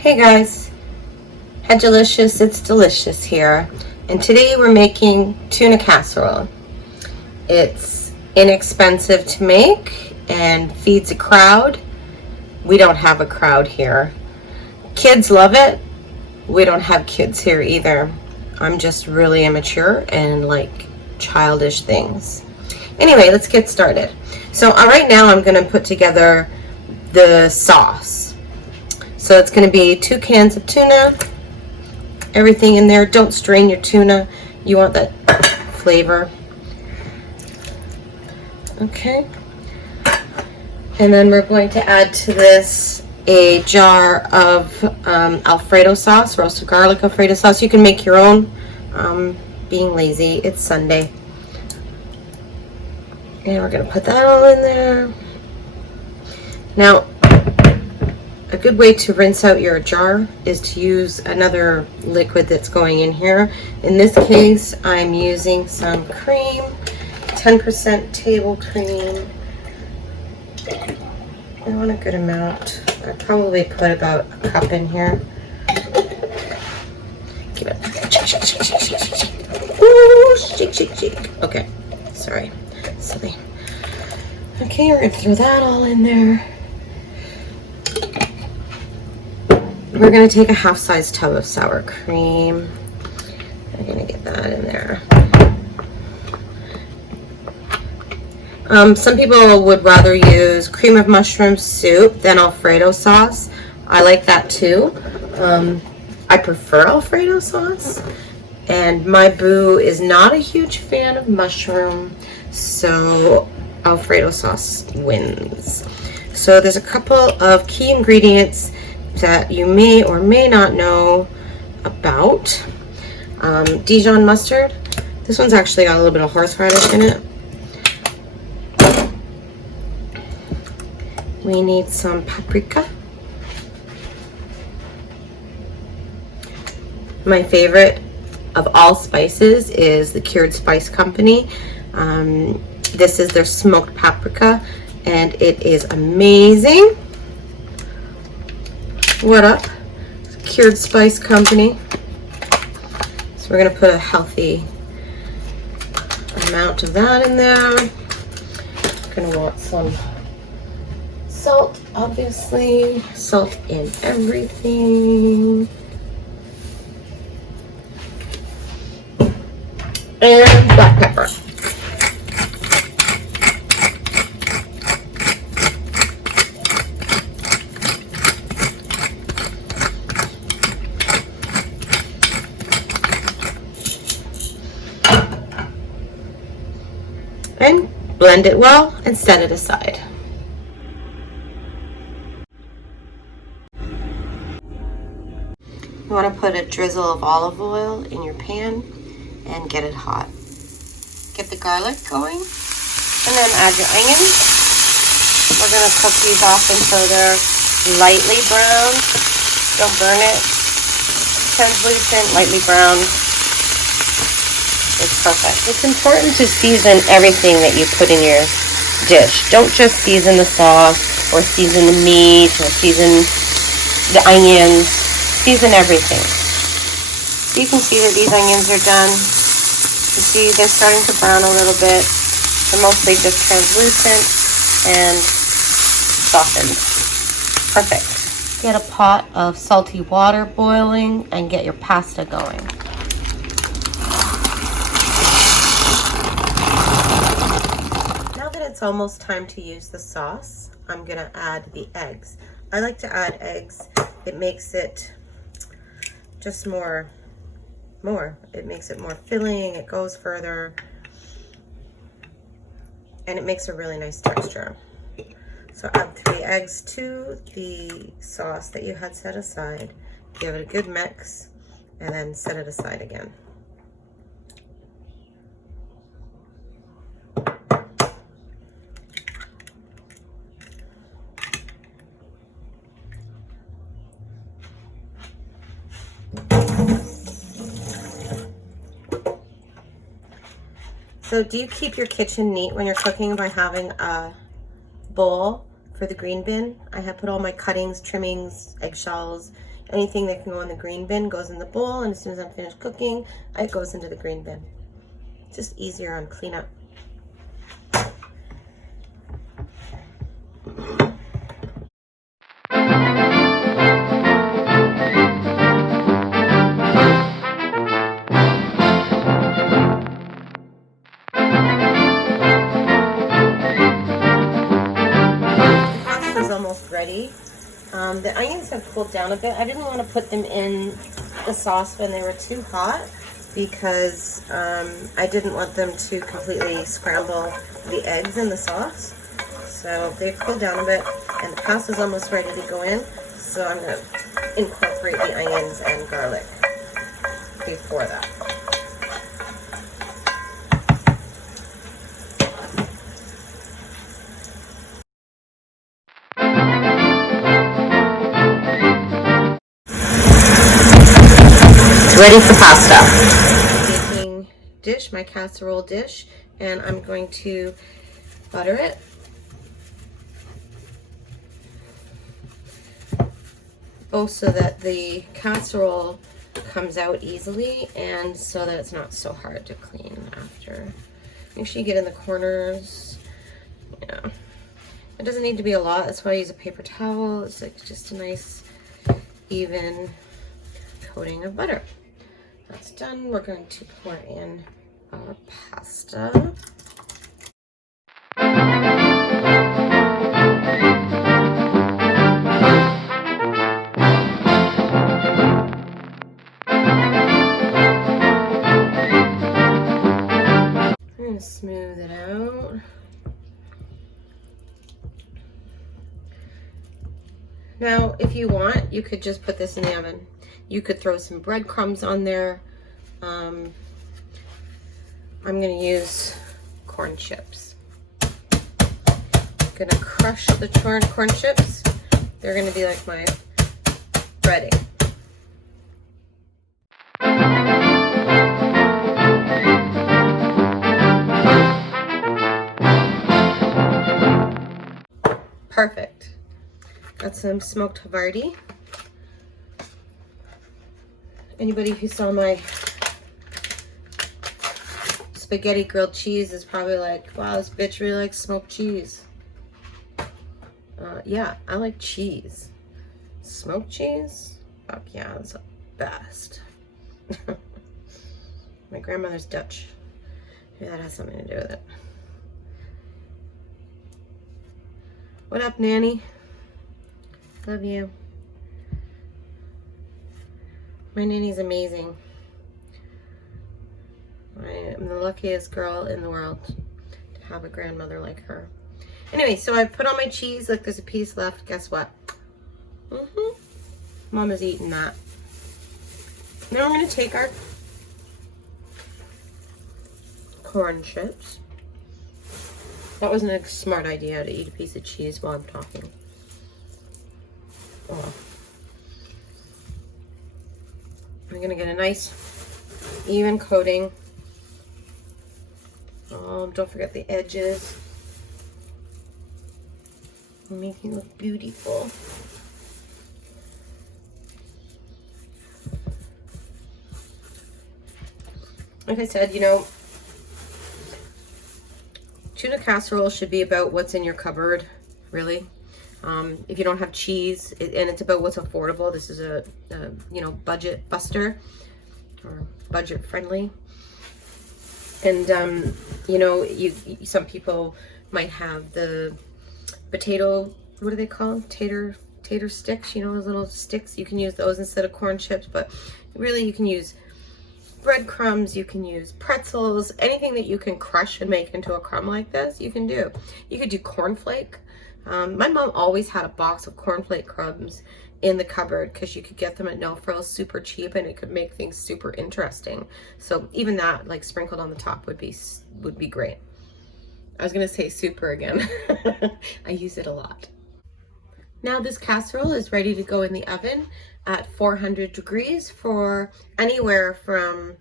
Hey guys, Heagealicious, it's delicious here, and today we're making tuna casserole. It's inexpensive to make and feeds a crowd. We don't have a crowd here. Kids love it. We don't have kids here either. I'm just really immature and like childish things. Anyway, let's get started. So right now I'm going to put together the sauce. So it's going to be 2 cans of tuna, everything in there. Don't strain your tuna. You want that flavor. Okay. And then we're going to add to this a jar of Alfredo sauce, roasted garlic Alfredo sauce. You can make your own. Being lazy, it's Sunday. And we're going to put that all in there. Now, a good way to rinse out your jar is to use another liquid that's going in here. In this case, I'm using some cream, 10% table cream. I want a good amount. I'd probably put about a cup in here. Give it. Ooh, shake, shake, shake. Okay, sorry, silly. Okay, we're gonna throw that all in there. We're going to take a half-size tub of sour cream. We're going to get that in there. Some people would rather use cream of mushroom soup than Alfredo sauce. I like that too. I prefer Alfredo sauce. And my boo is not a huge fan of mushroom, so Alfredo sauce wins. So there's a couple of key ingredients that you may or may not know about. Dijon mustard. This one's actually got a little bit of horseradish in it. We need some paprika. My favorite of all spices is the Cured Spice Company. This is their smoked paprika, and it is amazing. What up? Cured Spice Company. So we're going to put a healthy amount of that in there. Going to want some salt, obviously. Salt in everything. And black pepper. And blend it well and set it aside. You want to put a drizzle of olive oil in your pan and get it hot. Get the garlic going and then add your onions. We're going to cook these off until they're lightly brown. Don't burn it. Translucent, lightly brown. It's perfect. It's important to season everything that you put in your dish. Don't just season the sauce or season the meat or season the onions. Season everything. So you can see that these onions are done. You see they're starting to brown a little bit. They're mostly just translucent and softened. Perfect. Get a pot of salty water boiling and get your pasta going. It's almost time to use the sauce. I'm gonna add the eggs. I like to add eggs. It makes it just more. It makes it more filling. It goes further, and it makes a really nice texture. So add 3 eggs to the sauce that you had set aside. Give it a good mix, and then set it aside again. So do you keep your kitchen neat when you're cooking by having a bowl for the green bin? I have put all my cuttings, trimmings, eggshells Anything that can go in the green bin goes in the bowl, and as soon as I'm finished cooking, it goes into the green bin. Just easier on cleanup. Almost ready. The onions have cooled down a bit. I didn't want to put them in the saucepan. They were too hot because I didn't want them to completely scramble the eggs in the sauce. So they've cooled down a bit, and the pasta's almost ready to go in. So I'm going to incorporate the onions and garlic before that. Ready for pasta. Baking dish, my casserole dish, and I'm going to butter it. Both so that the casserole comes out easily and so that it's not so hard to clean after. Make sure you get in the corners. Yeah. It doesn't need to be a lot. That's why I use a paper towel. It's like just a nice even coating of butter. That's done. We're going to pour in our pasta. I'm going to smooth it out. Now, if you want, you could just put this in the oven. You could throw some breadcrumbs on there. I'm going to use corn chips. I'm going to crush the corn chips. They're going to be like my breading. Perfect. Got some smoked Havarti. Anybody who saw my spaghetti grilled cheese is probably like, wow, this bitch really likes smoked cheese. Yeah, I like cheese. Smoked cheese? Fuck yeah, it's the best. My grandmother's Dutch. Maybe that has something to do with it. What up, Nanny? Love you. My nanny's amazing. I am the luckiest girl in the world to have a grandmother like her. Anyway, so I put on my cheese. Like, there's a piece left. Guess what? Mama's eating that. Now we're going to take our corn chips. That wasn't a smart idea to eat a piece of cheese while I'm talking. Oh. I'm going to get a nice even coating. Don't forget the edges. Make it look beautiful. Like I said, you know, tuna casserole should be about what's in your cupboard, really. If you don't have cheese, and it's about what's affordable. This is a you know, budget buster or budget friendly. And you know, some people might have the potato, what do they call them? Tater sticks, you know, those little sticks. You can use those instead of corn chips, but really you can use breadcrumbs, you can use pretzels, anything that you can crush and make into a crumb like this, you can do. You could do cornflake. My mom always had a box of cornflake crumbs in the cupboard because you could get them at No Frills super cheap, and it could make things super interesting. So even that, like, sprinkled on the top would be great. I was gonna say super again. I use it a lot. Now this casserole is ready to go in the oven at 400 degrees for anywhere from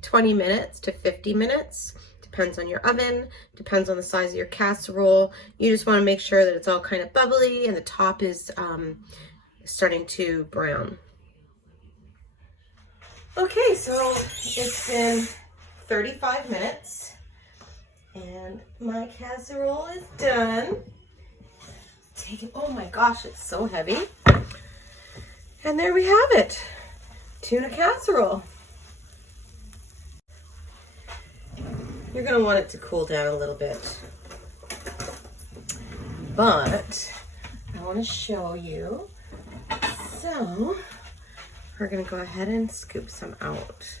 20 minutes to 50 minutes. Depends on your oven, depends on the size of your casserole. You just want to make sure that it's all kind of bubbly and the top is starting to brown. Okay, so it's been 35 minutes and my casserole is done. Take it, oh my gosh, it's so heavy. And there we have it, tuna casserole. You're gonna want it to cool down a little bit, but I want to show you. So we're gonna go ahead and scoop some out.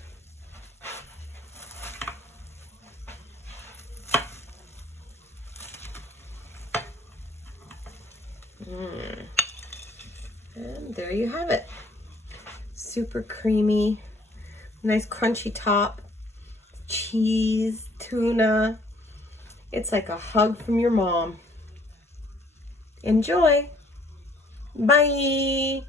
And there you have it. Super creamy, nice crunchy top, cheese, tuna. It's like a hug from your mom. Enjoy. Bye.